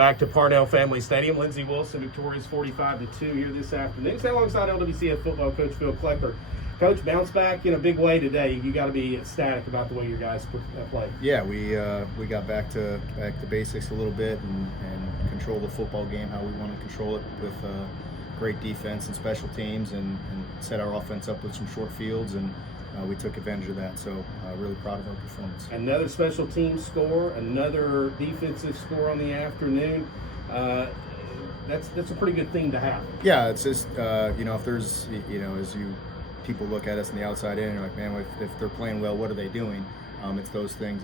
Back to Parnell Family Stadium. Lindsey Wilson victorious 45-2 here this afternoon. Stay alongside LWCF football coach Phil Kleckler. Coach, bounce back in a big way today. You got to be ecstatic about the way your guys played. Yeah, we got back to basics a little bit and control the football game how we want to control it with great defense and special teams and set our offense up with some short fields, and we took advantage of that. So really proud of our performance. Another special team score, another defensive score on the afternoon. That's a pretty good thing to have. Yeah, it's just if there's as people look at us on the outside in, you're like, man, if they're playing well, what are they doing? It's those things.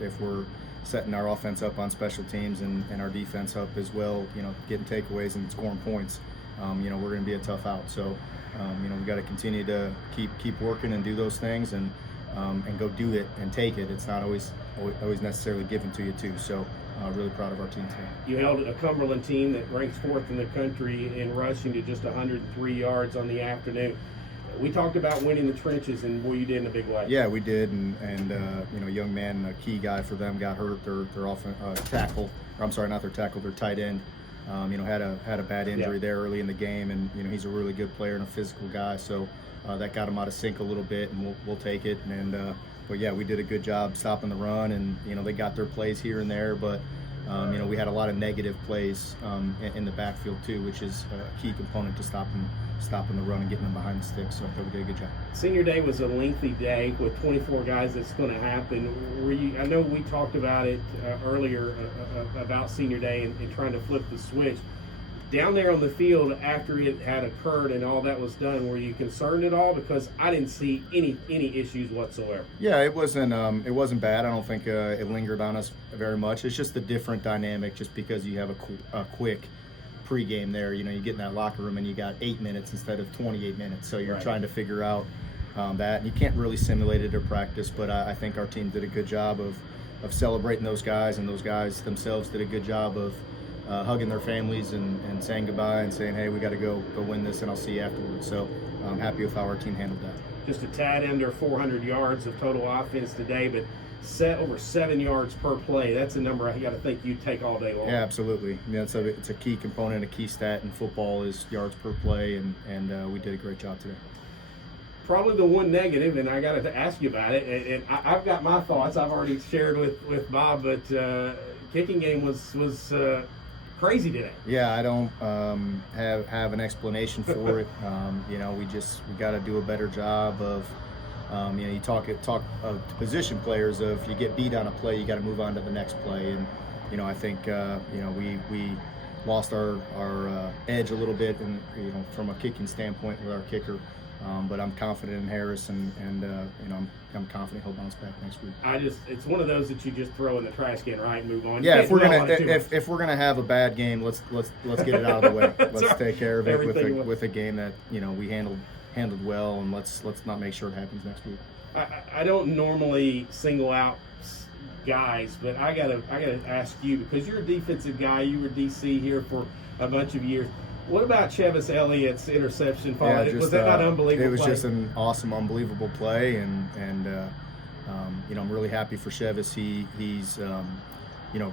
If we're setting our offense up on special teams and our defense up as well, getting takeaways and scoring points, we're going to be a tough out. So we got to continue to keep working and do those things and go do it and take it. It's not always necessarily given to you too. So really proud of our team today. You held a Cumberland team that ranks fourth in the country in rushing to just 103 yards on the afternoon. We talked about winning the trenches, and boy, you did in a big way. Yeah, we did, and young man, a key guy for them, got hurt. Their tackle, or I'm sorry, not their tackle, their tight end. Had a bad injury there early in the game, and he's a really good player and a physical guy. So that got him out of sync a little bit, and we'll take it. But yeah, we did a good job stopping the run, and they got their plays here and there, but we had a lot of negative plays in the backfield too, which is a key component to stopping the run and getting them behind the sticks. So I thought we did a good job. Senior day was a lengthy day with 24 guys. That's going to happen. I know we talked about it earlier about senior day and trying to flip the switch. Down there on the field after it had occurred and all that was done, were you concerned at all? Because I didn't see any issues whatsoever. Yeah, it wasn't bad. I don't think it lingered on us very much. It's just a different dynamic, just because you have a quick pregame there. You get in that locker room and you got 8 minutes instead of 28 minutes. So you're trying to figure out that. And you can't really simulate it or practice, but I think our team did a good job of celebrating those guys, and those guys themselves did a good job of hugging their families and saying goodbye and saying, hey, we got to go win this, and I'll see you afterwards. So I'm happy with how our team handled that. Just a tad under 400 yards of total offense today, but over 7 yards per play. That's a number I got to think you'd take all day long. Yeah, absolutely. It's a key component, a key stat in football is yards per play, and we did a great job today. Probably the one negative, and I got to ask you about it, and I've got my thoughts I've already shared with Bob, but kicking game was crazy today. Yeah, I don't have an explanation for it. We got to do a better job of. You talk to position players of, you get beat on a play, you got to move on to the next play, and I think we lost our edge a little bit, and from a kicking standpoint with our kicker. But I'm confident in Harris, and I'm confident he'll bounce back next week. It's one of those that you just throw in the trash can, right, and move on. Yeah, if we're gonna have a bad game, let's get it out of the way. Let's take care of it with a game that we handled well, and let's not make sure it happens next week. I don't normally single out guys, but I gotta ask you, because you're a defensive guy. You were DC here for a bunch of years. What about Chevis Elliott's interception? Was that not unbelievable? It was just an awesome, unbelievable play, and I'm really happy for Chevis. He's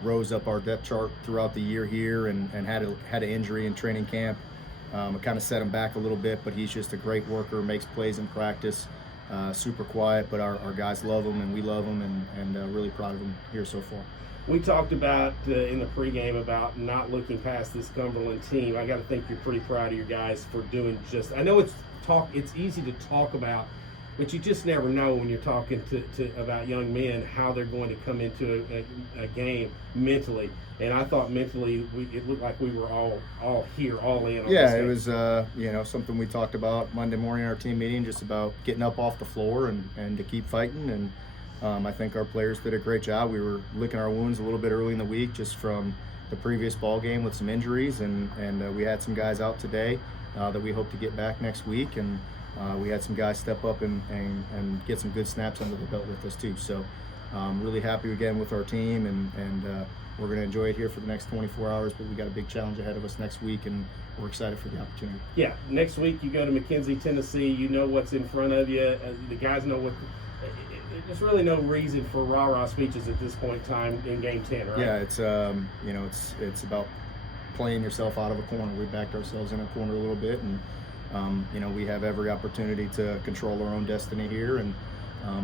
rose up our depth chart throughout the year here, and had an injury in training camp. It kind of set him back a little bit, but he's just a great worker, makes plays in practice, super quiet, but our guys love him, and we love him, and really proud of him here so far. We talked about in the pregame about not looking past this Cumberland team. I got to think you're pretty proud of your guys for doing just. I know it's easy to talk about, but you just never know when you're talking about young men how they're going to come into a game mentally. And I thought mentally it looked like we were all here, all in. Yeah, it was something we talked about Monday morning in our team meeting, just about getting up off the floor and to keep fighting. And I think our players did a great job. We were licking our wounds a little bit early in the week just from the previous ball game with some injuries, and we had some guys out today that we hope to get back next week, and we had some guys step up and get some good snaps under the belt with us too. So really happy again with our team, and we're going to enjoy it here for the next 24 hours, but we got a big challenge ahead of us next week, and we're excited for the opportunity. Yeah, next week you go to McKenzie, Tennessee. You know what's in front of you. The guys know what. there's really no reason for rah-rah speeches at this point in time in Game 10, right? Yeah, it's it's about playing yourself out of a corner. We backed ourselves in a corner a little bit, and we have every opportunity to control our own destiny here, and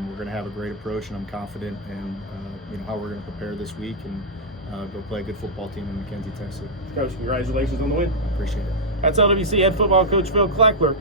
we're going to have a great approach, and I'm confident in how we're going to prepare this week and go play a good football team in McKenzie, Tennessee. Coach, congratulations on the win. I appreciate it. That's LWC head football coach Phil Kleckler.